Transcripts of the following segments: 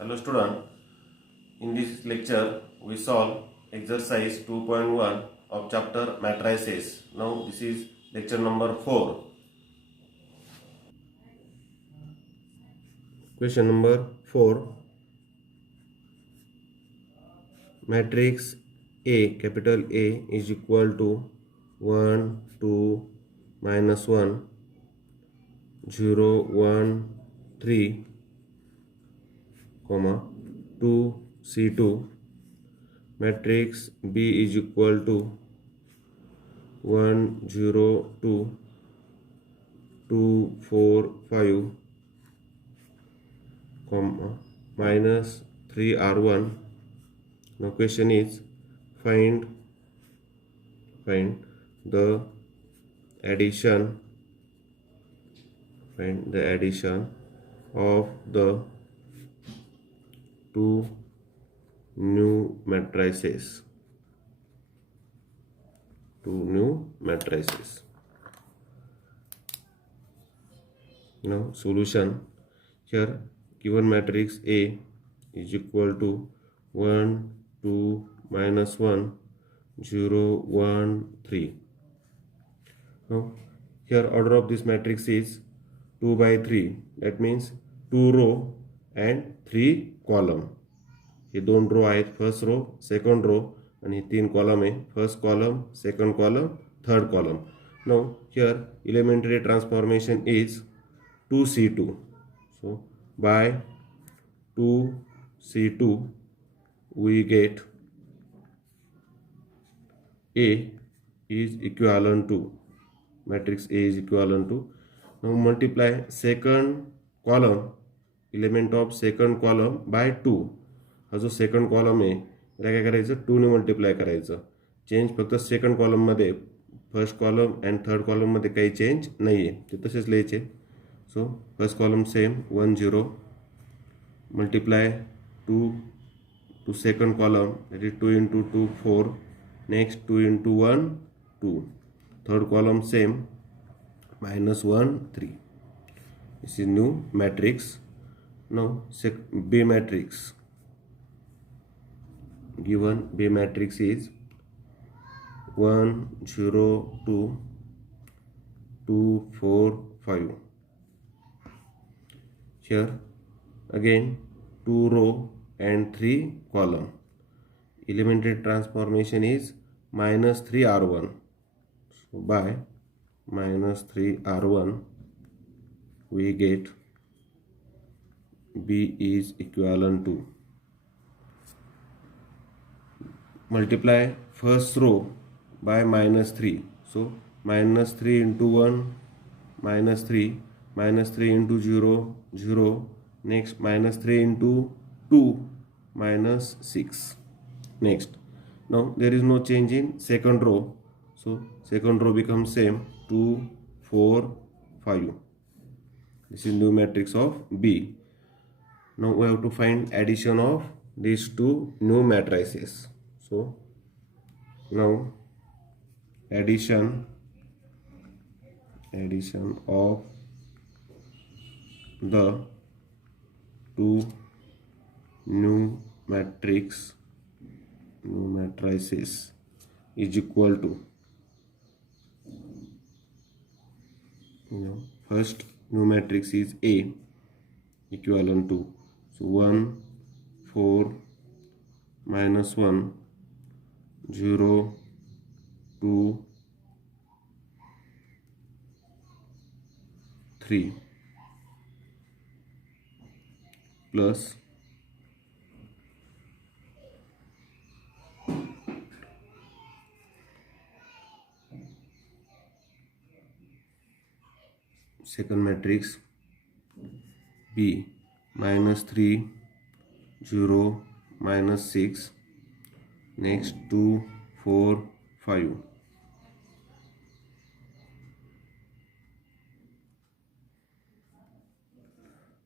Hello student, in this lecture we solve exercise 2.1 of chapter matrices. Now this is lecture number 4. Question number 4. Matrix A, capital A is equal to 1, 2, minus 1, 0, 1, 3, 2, C2. Matrix B is equal to 1, 0, 2, 2, 4, 5, minus 3R1. Now question is find the addition of the two new matrices. Now solution. Here given matrix A is equal to 1, 2, minus 1, 0, 1, 3. Now here order of this matrix is 2 by 3. That means 2 row and 3 column. हे 2 रो आहेत, first row, second row, आणि 3 कॉलम आहे, first column, second column, third column. Now here elementary transformation is 2C2. So by 2C2 we get A is equivalent to, matrix A is equivalent to, now multiply second column, element of second column by 2. हा जो second column आहे त्याला काय करायचं, 2 ने मल्टिप्लाय करायचं. चेंज फक्त सेकंड कॉलममध्ये, फर्स्ट कॉलम अँड थर्ड कॉलममध्ये काही चेंज नाही आहे, ते तसेच लिहायचे. So first column same 1, 0, multiply 2 to second column, that is 2 into 2, 4, next 2 into 1, 2, third column same, minus 1, 3. This is new matrix. Now B matrix. Given B matrix is 1, 0, 2, 2, 4, 5. Here again 2 row and 3 column. Elementary transformation is minus 3R1. So by minus 3R1 we get B is equivalent to, multiply first row by minus 3. So minus 3 into 1, minus 3, minus 3 into 0, 0, next minus 3 into 2, minus 6. Next, now there is no change in second row, so second row becomes same, 2, 4, 5. This is new matrix of B. Now we have to find addition of these two new matrices. So now addition of the two new matrices is equal to, first new matrix is A, equivalent to, so 1, 4, minus 1, 0, 2, 3, plus second matrix B, minus 3, 0, minus 6, next 2, 4, 5.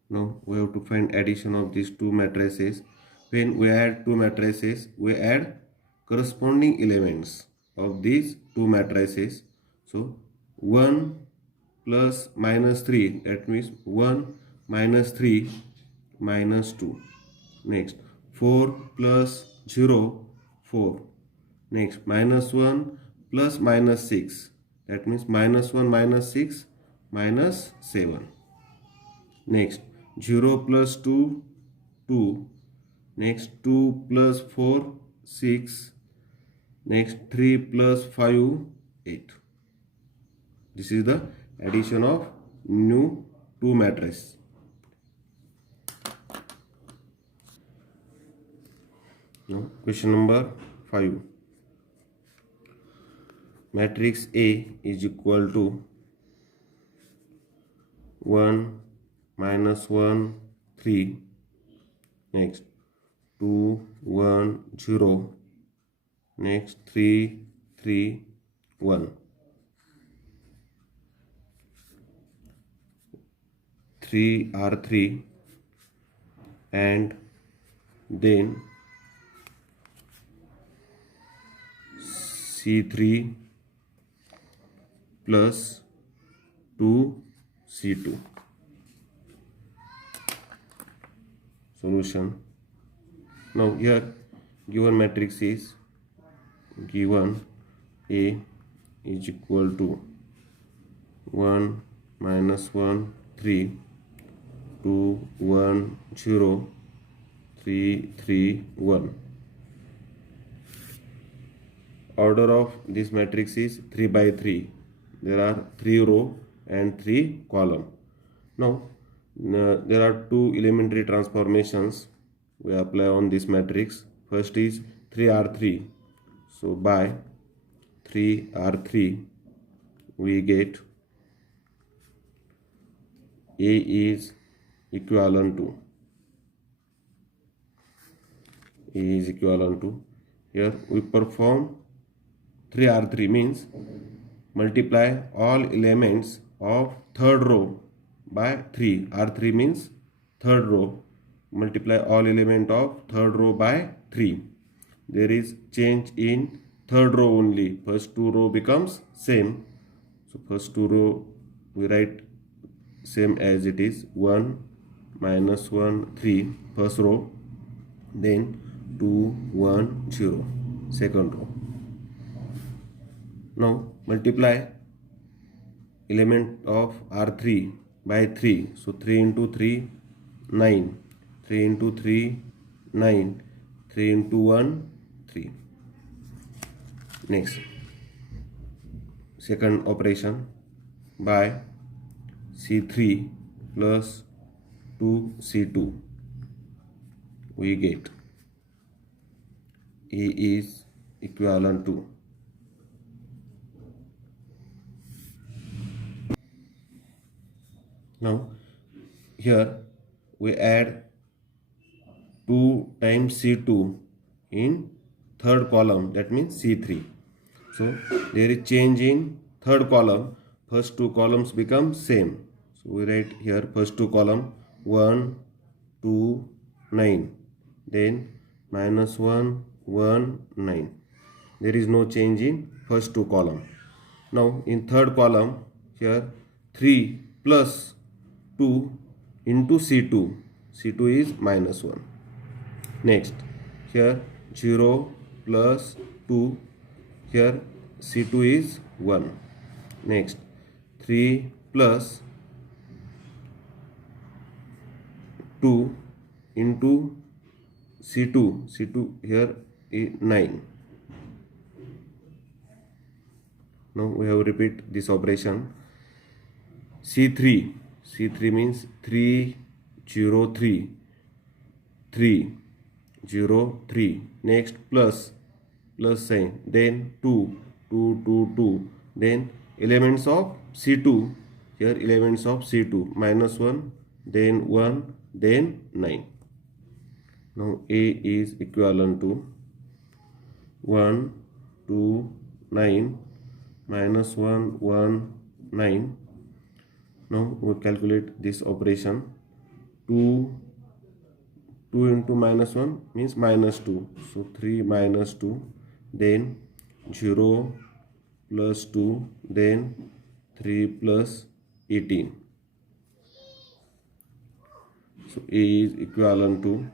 Now we have to find addition of these two matrices. When we add two matrices, we add corresponding elements of these two matrices. So 1 plus minus 3, that means 1 minus 3 minus 2. Next 4 plus 0, 4. Next minus 1 plus minus 6, that means minus 1 minus 6 minus 7. Next 0 plus 2, 2. Next 2 plus 4, 6. Next 3 plus 5, 8. This is the addition of new two matrices. Now question number 5. Matrix A is equal to 1 minus 1 3. Next 2 1 0. Next 3 3 1. 3 R3 and then C3 plus 2 C2. Solution. Now here given matrix is given A is equal to 1 minus 1 3, 2 1 0, 3 3 1. Order of this matrix is 3 by 3. There are 3 row and 3 column. Now there are two elementary transformations we apply on this matrix. First is 3R3. So by 3R3 we get A is equivalent to here we perform 3R3 means multiply all elements of third row by 3. R3 means third row. Multiply all element of third row by 3. There is change in third row only. First two row becomes same. So first two row we write same as it is. 1 minus 1 3 first row. Then 2 1 0 second row. Now multiply element of R3 by 3. So 3 into 3 9. 3 into 3 9. 3 into 1 3. Next second operation by C3 plus 2 C2 we get A is equivalent to now here we add 2 times C2 in third column, that means C3. So there is change in third column. First two columns become same. So we write here first two column 1 2 9. Then minus 1 1 9. There is no change in first two column. Now in third column here 3 plus 2 into C2. C2 is minus 1. Next here 0 plus 2. Here C2 is 1. Next 3 plus 2 into C2. C2 here is 9. Now we have repeat this operation. C3. C3 means 3 0 3. 3 0 3. Next plus sign. Then 2 2 2 2. Then elements of C2. Here elements of C2 minus 1. Then 1. Then 9. Now A is equivalent to 1 2 9 minus 1 1 9. Now we calculate this operation. 2 into minus 1 means minus 2. So 3 minus 2. Then 0 plus 2. Then 3 plus 18. So A is equivalent to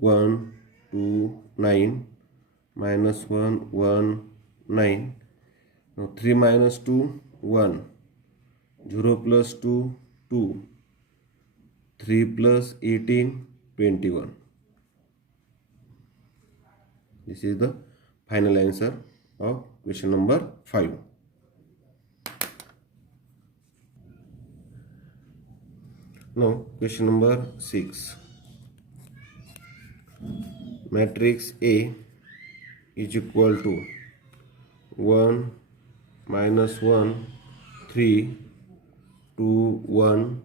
1 2 9 minus 1 1 9. Now 3 minus 2 1, 0 plus 2 2, 3 plus 18 21. This is the final answer of question number 5. Now question number 6. Matrix A is equal to 1 minus 1 3 2 1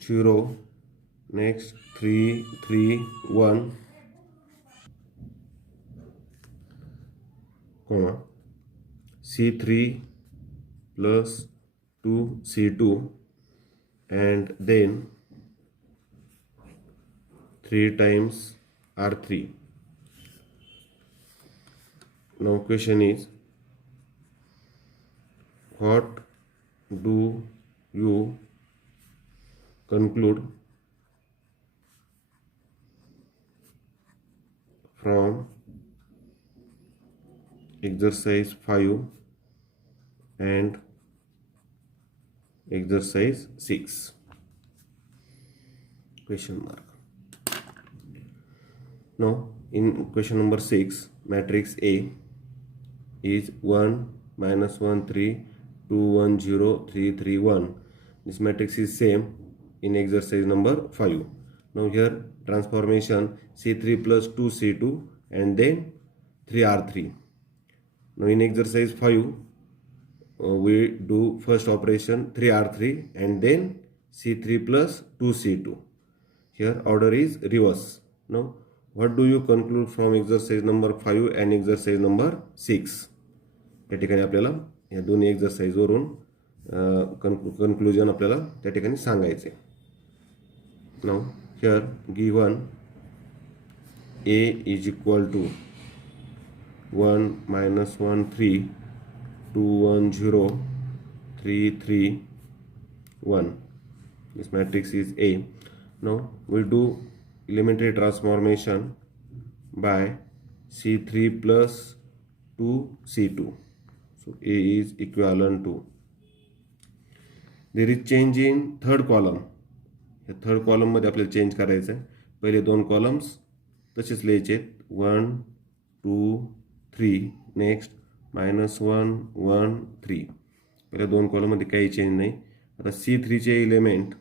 0, next 3 3 1, comma C3 plus 2 C2, and then 3 times R3. Now question is, what do you conclude from exercise 5 and exercise 6? Question mark. Now in question number 6, matrix A is 1 minus 1 3 2 1 0 3 3 1. This matrix is same in exercise number 5. Now here transformation C3 plus 2 C2 and then 3 R3. Now in exercise 5 we do first operation 3 R3 and then C3 plus 2 C2. Here order is reverse. Now what do you conclude from exercise number 5 and exercise number 6? या ठिकाणी आपल्याला या दोन्ही एक्झरसाइजवरून कन्क्लुजन आपल्याला त्या ठिकाणी सांगायचे. Now here given A is equal to 1 minus 1 3 2 1 0 3 3 1. This matrix is A. Now we do elementary transformation by C3 plus 2 C2. So A is equivalent to, there is change in third column. या third column मध्ये आपल्याला चेंज करायचं आहे. पहिले दोन कॉलम्स तसेच लिहायचे, 1 2 3, नेक्स्ट -1 1 3. पहिल्या दोन कॉलम मध्ये काही चेंज नाही. आता C3 चे एलिमेंट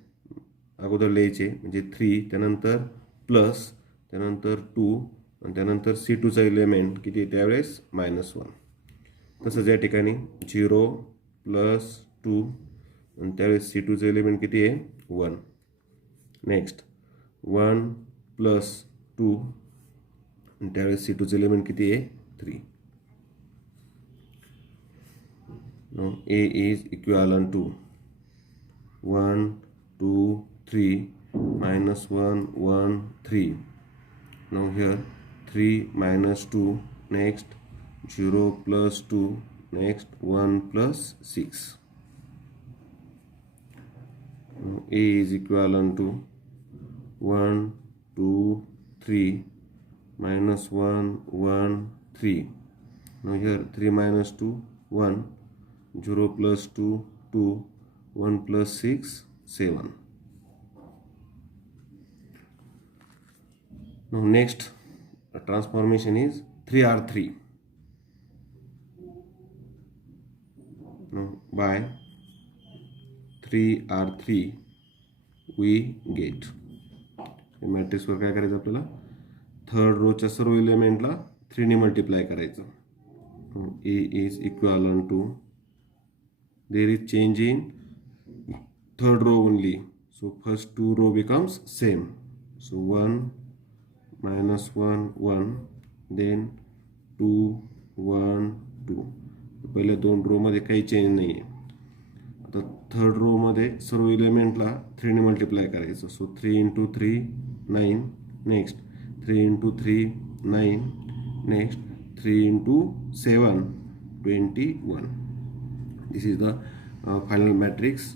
अगोदर लिहायचे, म्हणजे 3, त्यानंतर प्लस, त्यानंतर 2 आणि त्यानंतर C2 चा एलिमेंट किती त्यावेळेस -1. तसंच या ठिकाणी 0 प्लस 2 आणि त्यावेळेस C2 चा एलिमेंट किती आहे 1. नेक्स्ट 1 प्लस 2 आणि त्यावेळेस C2 चा एलिमेंट किती आहे 3. Now A is equivalent to 1 2 3 -1 1 3. Now here 3 minus 2, next 0 plus 2, next 1 plus 6. Now A is equivalent to 1 2 3 -1 1 3. Now here 3 minus 2 1, 0 plus 2 2, 1 plus 6 7. Now next transformation is 3R3. Now by 3R3 we get, matrix वर काय करायचं आपल्याला, थर्ड रोच्या सर्व एलिमेंटला 3 ने मल्टिप्लाय करायचं. A is equivalent to, there is change in third row only, so first 2 row becomes same. So 1 -1 1, then 2 1 2. पहिल्या दोन रो मध्ये काही चेंज नाही आहे. आता थर्ड रो मध्ये सर्व एलिमेंटला 3 ने मल्टिप्लाय करायचं. सो 3 × 3 9, नेक्स्ट 3 × 3 9, नेक्स्ट 3 × 7 21. This is the final matrix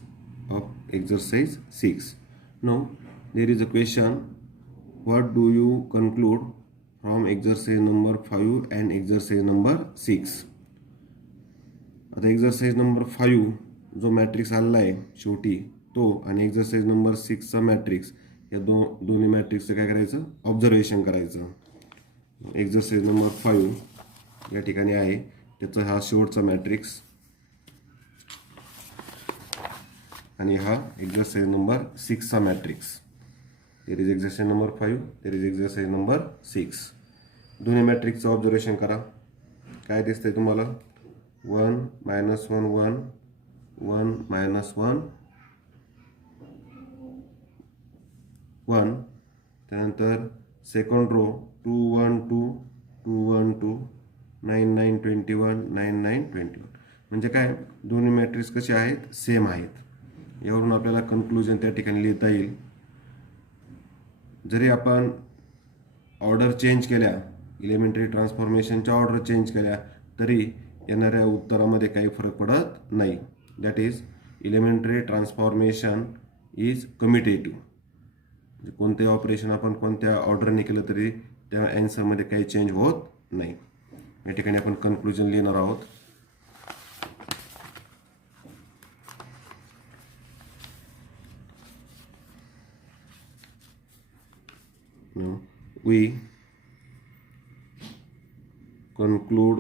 of exercise 6. Now there is a question what do you conclude from exercise number 5 and exercise number 6? आता एक्झरसाइज नंबर 5 जो मॅट्रिक्स आलेला आहे शेवटी तो आणि एक्झरसाइज नंबर 6चा मॅट्रिक्स या दोन्ही मॅट्रिक्सचं काय करायचं, ऑब्झर्वेशन करायचं. एक्झरसाइज नंबर 5 या ठिकाणी आहे, त्याचा हा शेवटचा मॅट्रिक्स आणि हा एक्झरसाइज नंबर 6चा matrix. There is exercise number 5, there is exercise number 6. दोन्ही मॅट्रिक्सचं ऑब्झर्वेशन करा. काय दिसतंय तुम्हाला? 1 -1 1 1 -1 1. त्यानंतर सेकंड रो 2 1 2 2 1 2 9 9 21 9 9 21. म्हणजे काय, दोन्ही मॅट्रिक्स कसे आहेत, सेम आहेत. यावरून आपल्याला कन्क्लुजन त्या ठिकाणी लिहिता येईल. जरी आपण ऑर्डर चेंज केल्या, इलेमेंटरी ट्रान्सफॉर्मेशनच्या ऑर्डर चेंज केल्या, तरी येणाऱ्या उत्तरामध्ये काही फरक पडत नाही. That is elementary transformation is commutative. म्हणजे कोणते ऑपरेशन आपण कोणत्या ऑर्डरने केलं तरी त्या ॲन्सरमध्ये काही चेंज होत नाही. या ठिकाणी आपण कन्क्लुजन लिहिणार आहोत. We conclude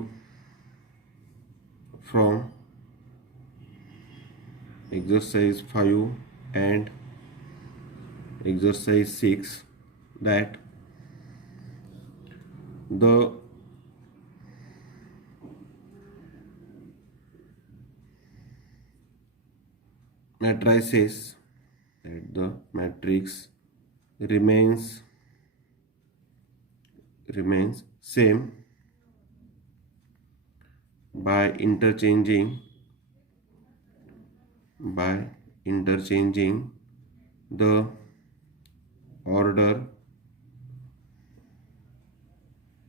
from exercise 5 and exercise 6 that the matrices, that the matrix remains same by interchanging the order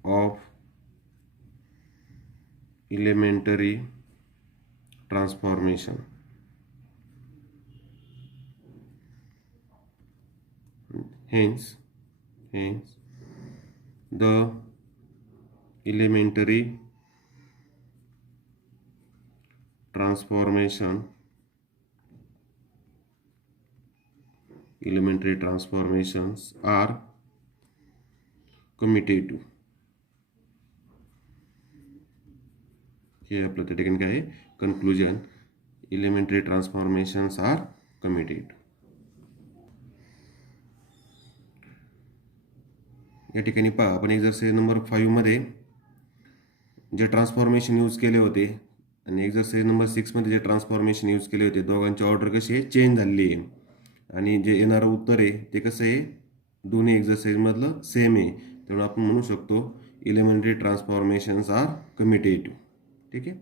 of elementary transformation. Hence the elementary transformations are commutative. हे आपलं त्या ठिकाणी काय आहे, conclusion. Elementary transformations are commutative. या ठिकाणी पहा, आपण exercise number 5 मध्ये जे ट्रान्सफॉर्मेशन यूज केले होते आणि एक्झरसाइज नंबर 6 मध्ये जे ट्रान्सफॉर्मेशन यूज केले होते, दोघांची ऑर्डर कशी आहे, चेंज झालेली आहे. आणि जे येणारं उत्तर आहे ते कसं आहे, दोन्ही एक्झरसाइजमधलं सेम आहे. त्यामुळे आपण म्हणू शकतो इलेमेंटरी ट्रान्सफॉर्मेशन्स आर कम्युटेटिव्ह. ठीक आहे.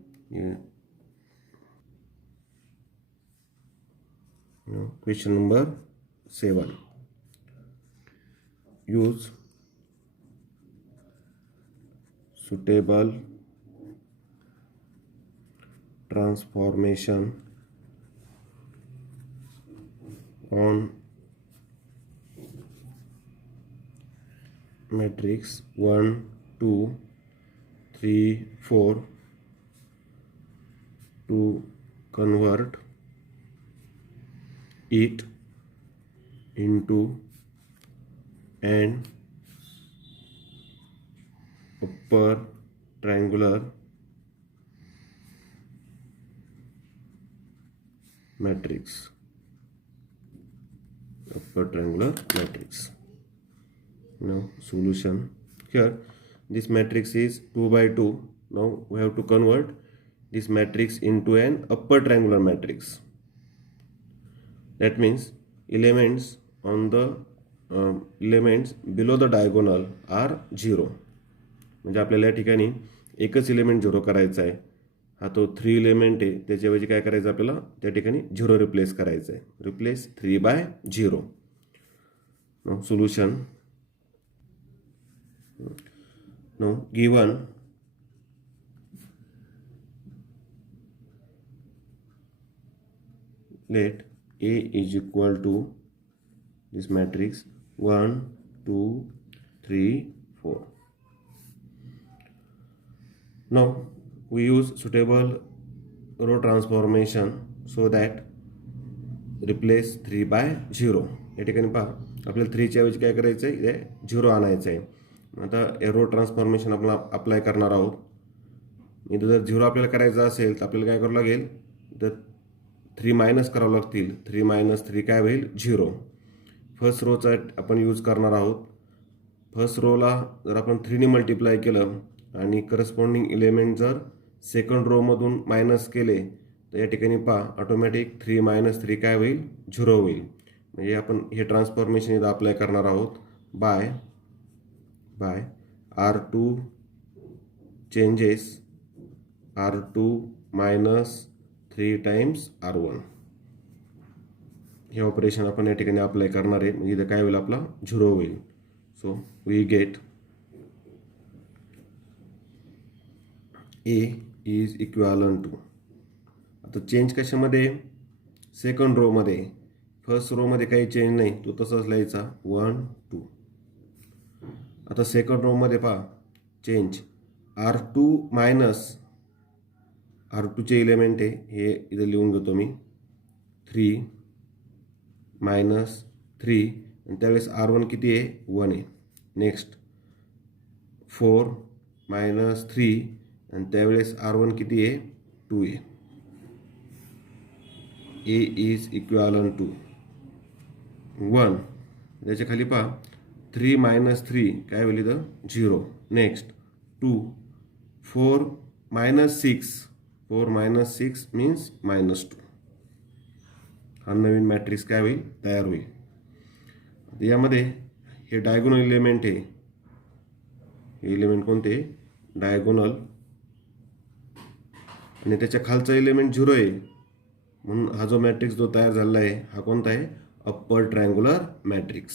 Question number 7. Use suitable transformation on matrix 1 2 3 4 to convert it into an upper triangular matrix. Now solution. Here this matrix is 2 by 2. Now we have to convert this matrix into an upper triangular matrix. That means elements on the elements below the diagonal are 0. म्हणजे आपल्याला या ठिकाणी एकच इलेमेंट 0 करायचा आहे. हा तो 3 इलेमेंट आहे, त्याच्याऐवजी काय करायचं आपल्याला, त्या ठिकाणी 0 रिप्लेस करायचं आहे. रिप्लेस 3 by 0. Now solution. Now given let A is equal to this matrix 1 2, 3, 4. Now we use suitable row transformation so that replace 3 by 0. या ठिकाणी पहा आपल्याला 3 च्या ऐवजी काय करायचं आहे, इथे 0 आणायचं आहे. आता रो ट्रान्सफॉर्मेशन आपण अप्लाय करणार आहोत. इथं जर 0 आपल्याला करायचं असेल तर आपल्याला काय करावं लागेल, तर 3 मायनस करावं लागतील. 3 मायनस 3 काय होईल, 0. फर्स्ट रोचा आपण यूज करणार आहोत. फर्स्ट रोला जर आपण 3 ने मल्टिप्लाय केलं आणि करस्पॉन्डिंग इलेमेंट जर सेकंड रोमधून मायनस केले तर या ठिकाणी पहा ऑटोमॅटिक 3 मायनस 3 काय होईल, 0 होईल. म्हणजे आपण हे ट्रान्सफॉर्मेशन इथं अप्लाय करणार आहोत. By R2 changes R2 minus 3 times R1. हे ऑपरेशन आपण या ठिकाणी अप्लाय करणार आहे. म्हणजे इथं काय होईल, आपला 0 होईल. So we get A is equivalent to, आता चेंज कशामध्ये, सेकंड रोमध्ये. फर्स्ट रोमध्ये काही चेंज नाही, तो तसाच लिहायचा 1 2. आता सेकंड रोमध्ये पहा चेंज R2 मायनस R2चे इलेमेंट आहे हे इथं लिहून घेतो मी, 3 मायनस 3 आणि त्यावेळेस R1 किती आहे, 1 आहे. नेक्स्ट 4 मायनस 3 आणि त्यावेळेस R1 किती आहे, 2 आहे. A is equivalent to 1. त्याच्या खाली पहा 3 मायनस 3 काय होईल इथं, 0. नेक्स्ट 2 4 मायनस 6 4 मायनस 6 मीन्स -2. हा नवीन मॅट्रिक्स काय होईल, तयार होईल. यामध्ये हे डायगोनल एलिमेंट आहे. हे एलिमेंट कोणते, डायगोनल, आणि त्याच्या खालचा एलिमेंट 0 आहे. म्हणून हा जो मॅट्रिक्स जो तयार झालेला आहे हा कोणता आहे, upper triangular matrix.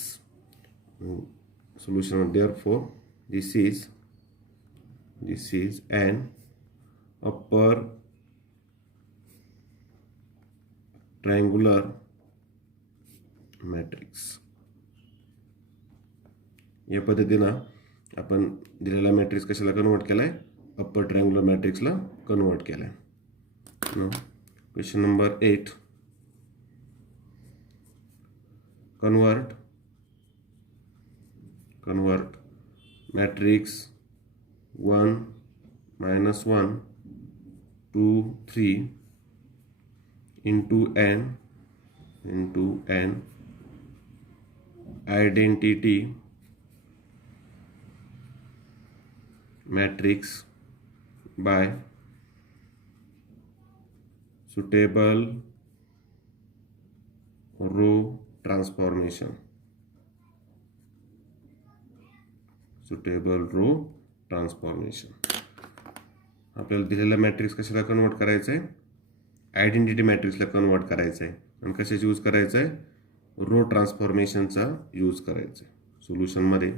Solution therefore this is an upper triangular matrix. या पद्धतीनं आपण दिलेला मॅट्रिक्स कशाला कन्वर्ट केला आहे, अप्पर ट्रायंग्युलर मॅट्रिक्सला कन्वर्ट केला आहे. Question number 8. convert matrix 1 minus 1 2 3 into n identity matrix by suitable row transformation. Suitable row transformation. आपल्याला दिलेला मॅट्रिक्स कशाला कन्वर्ट करायचं आहे, आयडेंटिटी मॅट्रिक्सला कन्वर्ट करायचं आहे. आणि कशाचा यूज करायचा आहे, रो ट्रान्सफॉर्मेशनचा यूज करायचा आहे. सोल्युशनमध्ये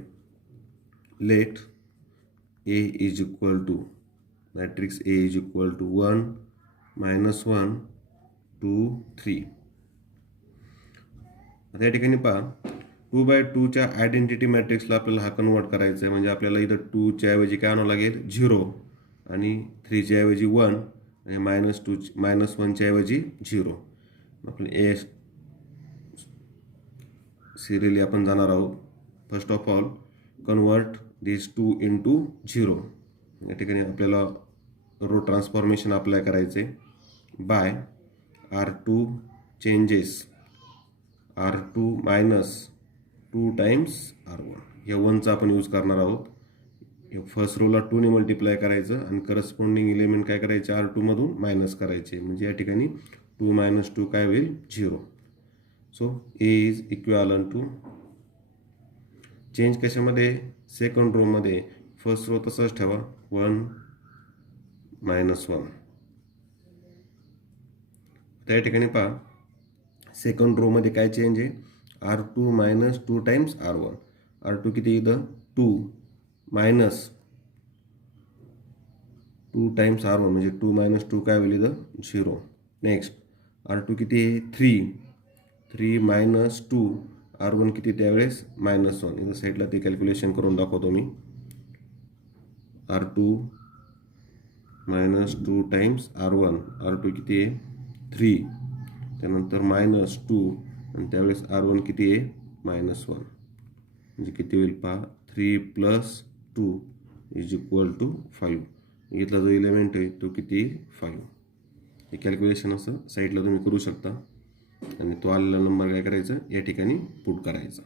let A is equal to matrix A is equal to 1 minus 1 2 3. आता या ठिकाणी पहा 2/2 च्या आयडेंटिटी मॅट्रिक्सला आपल्याला हा कन्वर्ट करायचा आहे. म्हणजे आपल्याला इथं 2 च्या ऐवजी काय आणावं लागेल, 0, आणि 3 च्या ऐवजी 1 आणि -1 च्या ऐवजी 0. आपण ए सिरियली आपण जाणार आहोत. First of all convert this 2 into 0. या ठिकाणी आपल्याला रो ट्रान्सफॉर्मेशन अप्लाय करायचे by R2 changes R2 minus 2 times R1. या 1चा आपण यूज करणार आहोत. फर्स्ट रोला 2 ने मल्टिप्लाय करायचं आणि करस्पॉन्डिंग एलिमेंट काय करायचे, R2 मधून मायनस करायचे. म्हणजे या ठिकाणी 2 मायनस 2 काय होईल, 0. So A is equivalent to, change कशामध्ये, सेकंड रोमध्ये. फर्स्ट रो तसाच ठेवा 1 मायनस 1. त्या ठिकाणी पहा सेकंड रोमध्ये काय चेंज आहे, R2 minus 2 times R1. R2 किती इथं 2 मायनस 2 टाइम्स R1 म्हणजे 2 मायनस 2 काय होईल इथं, 0. नेक्स्ट R2 किती आहे, 3 मायनस 2 R1 किती त्यावेळेस -1. इथं साईडला ते कॅल्क्युलेशन करून दाखवतो मी. R2 -2 टाइम्स R1. R2 किती आहे 3, त्यानंतर -2 आणि त्यावेळेस R1 किती आहे -1. म्हणजे किती होईल पहा, 3 + 2 = 5. इथला जो एलिमेंट आहे तो किती 5. हे कॅल्क्युलेशन असं साईडला तुम्ही करू शकता आणि तो आलेला नंबर काय करायचा या ठिकाणी पुट करायचा.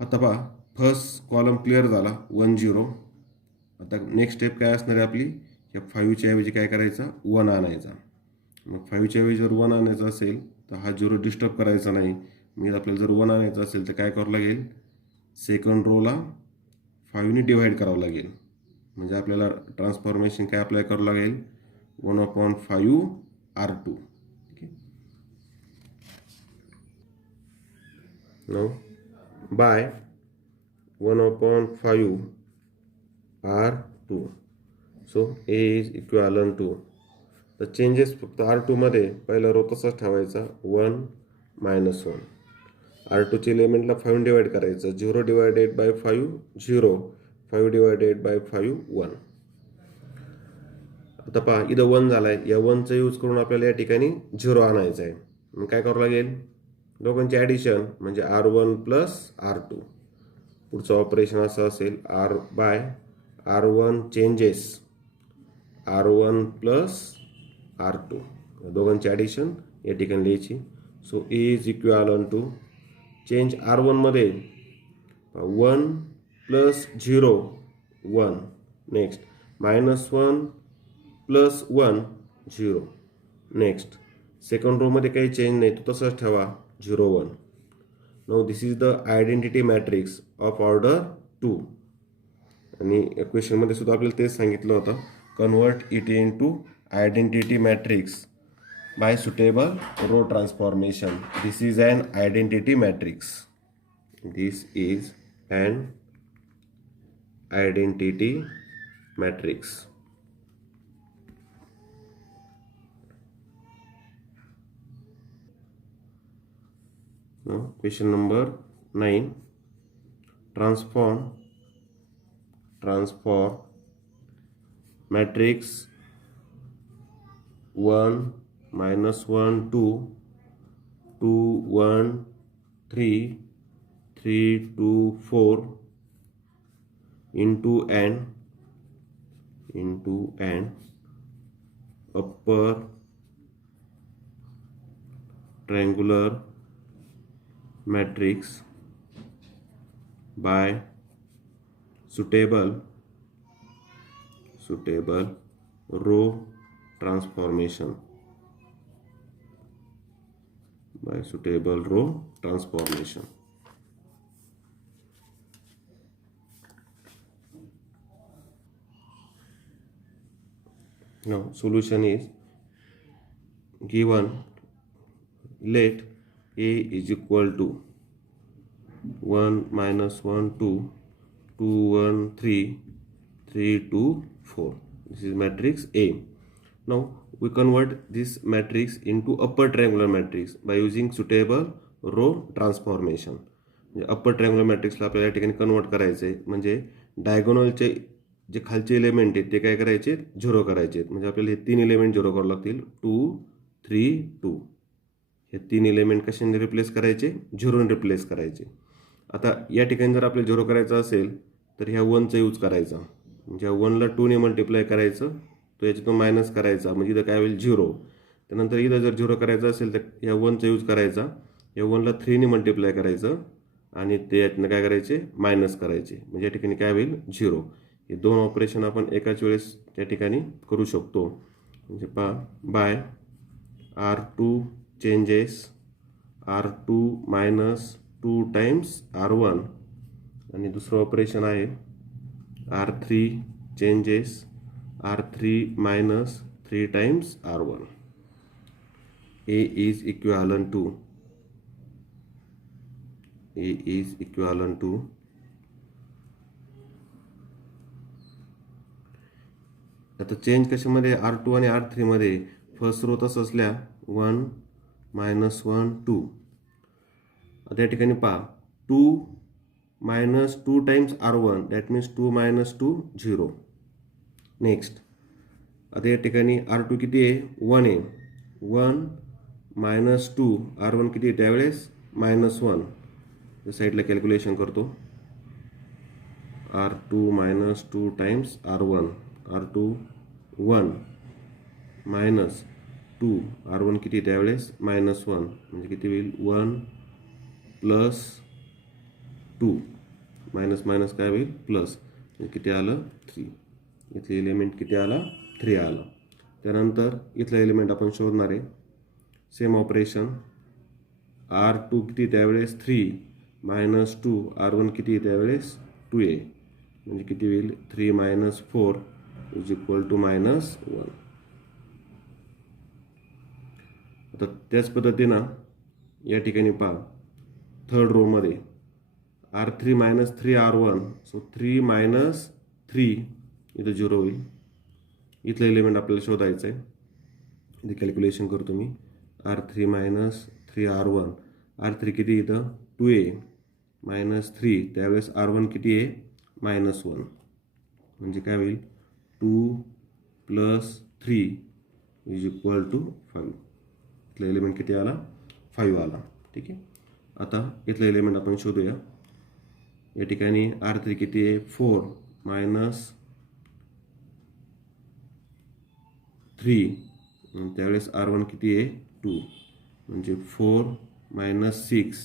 आता पहा फर्स्ट कॉलम क्लिअर झाला 1 0. आता नेक्स्ट स्टेप काय असणार आहे आपली, या 5च्या ऐवजी काय करायचा 1 आणायचा. मग 5च्या ऐवजी जर 1 आणायचा असेल तर हा 0 डिस्टर्ब करायचा नाही. म्हणजे आपल्याला जर 1 आणायचा असेल तर काय करावं लागेल, सेकंड रोला 5ने डिवाइड करावं लागेल. म्हणजे आपल्याला ट्रान्सफॉर्मेशन काय अप्लाय करावं लागेल, 1/5 R2. Now by 1/5 R2. So A is equivalent to, the changes फक्त R2 मध्ये पहिला रो तसाच ठेवायचा 1 -1. R2च्या एलिमेंटला 5 डिवाइड करायचं. 0 डिवायडेड बाय 5 0, 5 डिवायडेड बाय 5 1. आता पहा इथं 1 झालाय, या 1चा यूज करून आपल्याला या ठिकाणी 0 आणायचं आहे. मग काय करावं लागेल, दोघांची ॲडिशन म्हणजे R1 + R2. पुढचं ऑपरेशन असं असेल, R1 चेंजेस R1 + R2. दोघांची ॲडिशन या ठिकाणी लिहायची. So A is equivalent to, change R1 मध्ये 1 + 0 1, नेक्स्ट -1 + 1 0, नेक्स्ट सेकंड रो मध्ये काही चेंज नाही, तो तसाच ठेवा 0 1. Now this is the identity matrix of order 2. आणि क्वेश्चनमध्ये सुद्धा आपल्याला तेच सांगितलं होतं, convert it into identity matrix by suitable row transformation. This is an identity matrix. This is an identity matrix. Now question number 9. Transform matrix 1 -1 2 2 1 3 3 2 4 into an upper triangular matrix by suitable row transformation. Now solution is given, let A is equal to 1 -1 2 2 1 3 3 2 4. This is matrix A. Now we convert this matrix into upper triangular matrix by using suitable row transformation. Upper triangular मॅट्रिक्सला आपल्याला या ठिकाणी कन्वर्ट करायचं आहे. म्हणजे डायगोनलचे जे खालचे एलिमेंट आहेत ते काय करायचे 0 करायचे. म्हणजे आपल्याला हे 3 एलिमेंट 0 करावे लागतील. 2 3 2. हे 3 एलिमेंट कशाने रिप्लेस करायचे, 0ने रिप्लेस करायचे. आता या ठिकाणी जर आपल्याला 0 करायचं असेल तर ह्या 1चा यूज करायचा. म्हणजे 1ला 2ने मल्टिप्लाय करायचं, तो याच्यातून मायनस करायचा, म्हणजे इथं काय होईल 0. त्यानंतर इथं जर 0 करायचं असेल तर ह्या 1चा यूज करायचा, या 1ला 3ने मल्टिप्लाय करायचं आणि ते यातनं काय करायचे मायनस करायचे. म्हणजे या ठिकाणी काय होईल 0. हे 2 ऑपरेशन आपण एकाच वेळेस त्या ठिकाणी करू शकतो. म्हणजे bye R2 changes R2 -2 times R1. आणि दुसरं ऑपरेशन आहे R3 changes R3 -3 times R1. A is equivalent to आता चेंज कशामध्ये R2 आणि R3 मध्ये फर्स्ट रो तसं असल्या 1 -1 2 आता या ठिकाणी पहा 2 minus 2 times R1 that means 2 minus 2 0. नेक्स्ट आता या ठिकाणी R2 किती आहे 1 आहे 1 minus 2 R1 किती आहे त्यावेळेस -1 या साईडला कॅल्क्युलेशन करतो R2 minus 2 times R1 R2 1 minus 2 R1 किती आहे त्यावेळेस -1 म्हणजे किती होईल 1 plus 2 मायनस मायनस काय होईल प्लस किती आलं 3 इथले एलिमेंट किती आला 3 आला त्यानंतर इथला एलिमेंट आपण शोधणार आहे सेम ऑपरेशन R2 किती त्यावेळेस 3 मायनस 2 R1 किती त्यावेळेस 2 आहे म्हणजे किती होईल 3 मायनस 4 इज इक्वल टू -1 आता त्याच पद्धतीनं या ठिकाणी पहा थर्ड रो मध्ये R3 minus 3 R1 सो 3 minus 3 इथं 0 होईल इथलं एलिमेंट आपल्याला शोधायचं आहे इथे कॅल्क्युलेशन करतो मी R3 minus 3 R1 R3 किती इथं 2 आहे -3 त्यावेळेस R1 किती आहे -1 म्हणजे काय होईल 2 plus 3 इज इक्वल टू 5 इथलं एलिमेंट किती आला 5 आला ठीक आहे आता इथलं एलिमेंट आपण शोधूया या ठिकाणी R3 किती आहे 4 minus 3 त्यावेळेस R1 किती आहे 2 म्हणजे 4 minus 6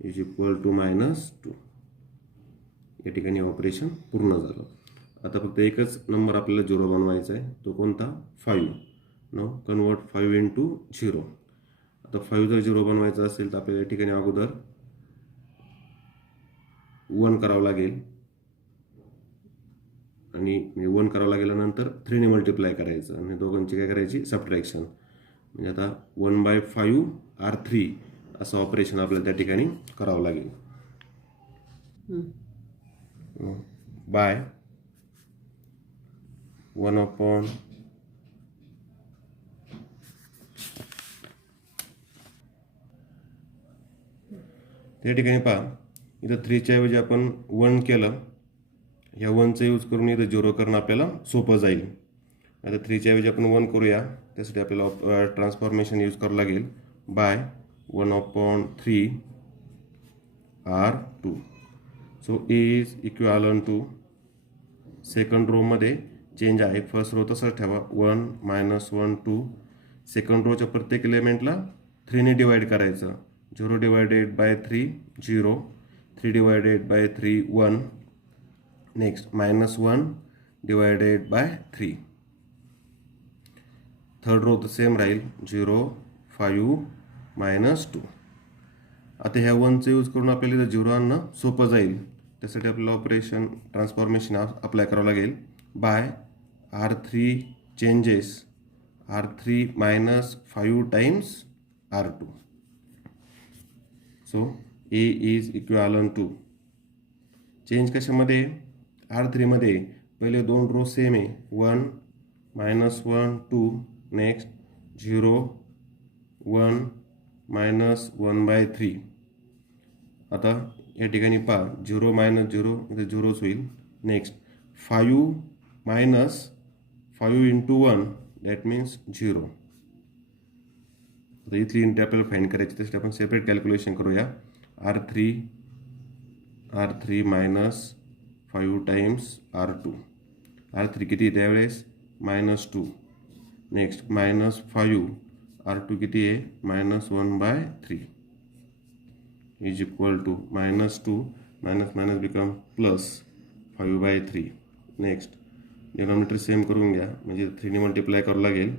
इज इक्वल टू -2 या ठिकाणी ऑपरेशन पूर्ण झालं आता फक्त एकच नंबर आपल्याला 0 बनवायचा आहे तो कोणता 5 नो कन्वर्ट 5 into 0 आता 5 जर 0 बनवायचा असेल तर आपल्याला या ठिकाणी अगोदर 1 करावं लागेल आणि 1 करावं लागेल्यानंतर 3 ने मल्टिप्लाय करायचं आणि दोघांची काय करायची सबट्रॅक्शन म्हणजे आता 1/5 R3 असं ऑपरेशन आपल्याला त्या ठिकाणी करावं लागेल बाय 1/, त्या ठिकाणी पहा इथं 3च्या ऐवजी आपण 1 केलं ह्या 1चा यूज करून इथं 0 करणं आपल्याला सोपं जाईल आता 3च्या ऐवजी आपण 1 करूया त्यासाठी आपल्याला ट्रान्सफॉर्मेशन यूज करावं लागेल by 1/3 R2 so is equivalent to second row मध्ये चेंज आहे फर्स्ट रो तसंच ठेवा 1 -1 2 सेकंड रोच्या प्रत्येक एलिमेंटला 3 ने डिवाइड करायचं 0 divided by 3 0 3 divided by 3 1 next -1 divided by 3 थर्ड रो तर सेम राहील 0 5 -2 आता ह्या 1चा यूज करून आपल्याला इथं 0 आणणं सोपं जाईल त्यासाठी आपल्याला ऑपरेशन ट्रान्सफॉर्मेशन अप्लाय करावं लागेल by R3 changes R3 -5 times R2 so A is equivalent to change कशामध्ये R3 मध्ये पहिले 2 रो सेम आहे 1 -1 2 नेक्स्ट 0 1 -1/3 आता या ठिकाणी पहा 0 -0 इथे 0च होईल नेक्स्ट 5 -5 into 1 दॅट मीन्स 0 आता इथली इंटी आपल्याला फाइंड करायची त्यासाठी आपण सेपरेट कॅल्क्युलेशन करूया R3 -5 times R2 R3 किती त्यावेळेस -2 नेक्स्ट -5 R2 किती आहे -1/3 is equal to -2 minus become plus 5/3 next denominator same करून घ्या म्हणजे 3 ने मल्टिप्लाय करावं लागेल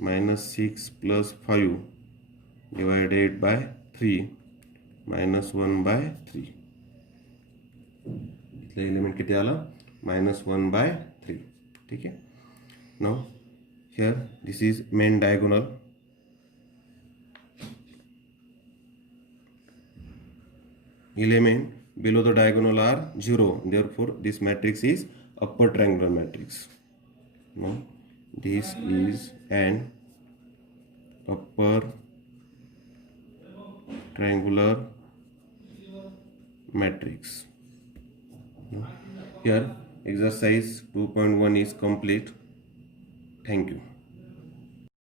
-6 + 5 divided by 3 -1/3 इथला एलिमेंट किती आला -1/3 ठीक आहे now here this is main diagonal element below the diagonal are 0 therefore this matrix is upper triangular matrix now this is an upper triangular matrix. Here exercise 2.1 is complete. Thank you.